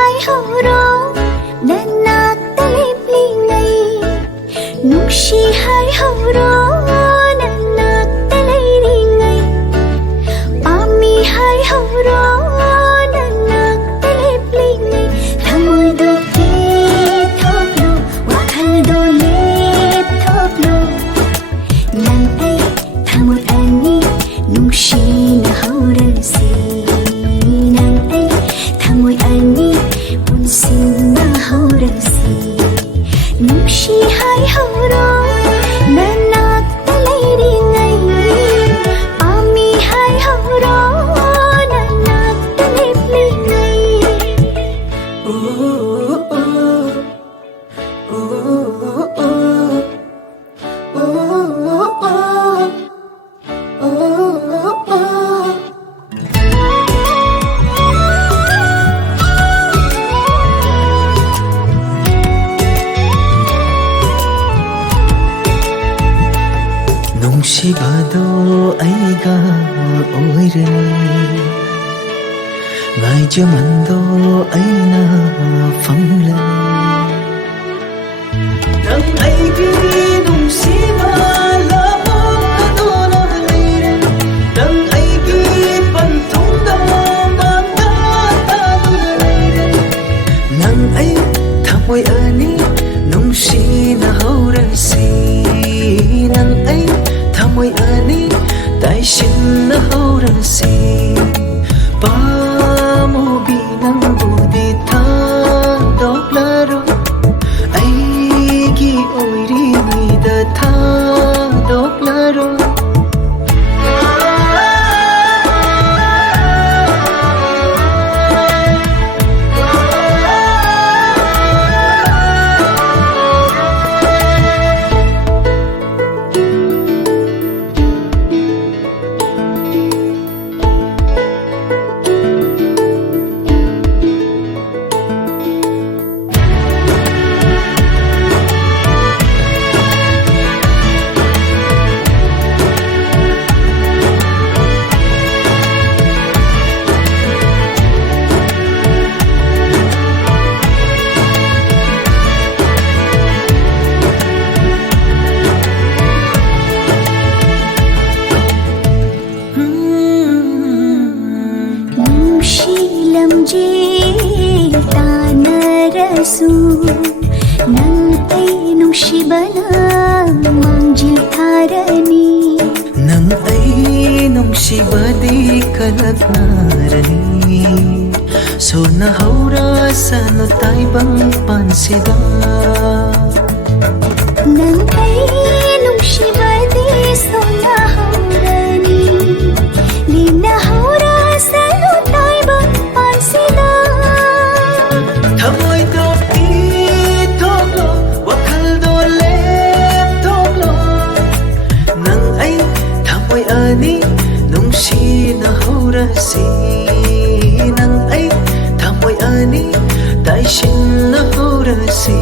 Haihouro Manipuri Nungshi Haihouro Manipuri Ami Haihouro Manipuri Thamoido thoklo wakhaldo lep thoklo Nang ai thamoi ani nungshi na haurasi Nang ai thamoi ani punsin na haurasi Nungshi Haihouro Manipuri Ami Haihouro Manipuri Nungshibado aiga oirani Ngai jamando aina famlani Nang aigi nungsiba labado na leire Nang aigi pantungda magata leire Nang ai thamoy ani nungshi na haurasi Nang ai thamoy ani taishin na haurasi Pamobi ng budi thadoklaro Aigi oirini da thadoklaro Nang ay nungshi bana mangjil tharani Nang ay nungshi badi kalaknarani So na haura sa no taibang pansida Nang ay nungshi badi so na haurani Di na haura sa no taibang pansida Thamoido ani nungshi na haurasi Nang ay thamoy ani taishin na haurasi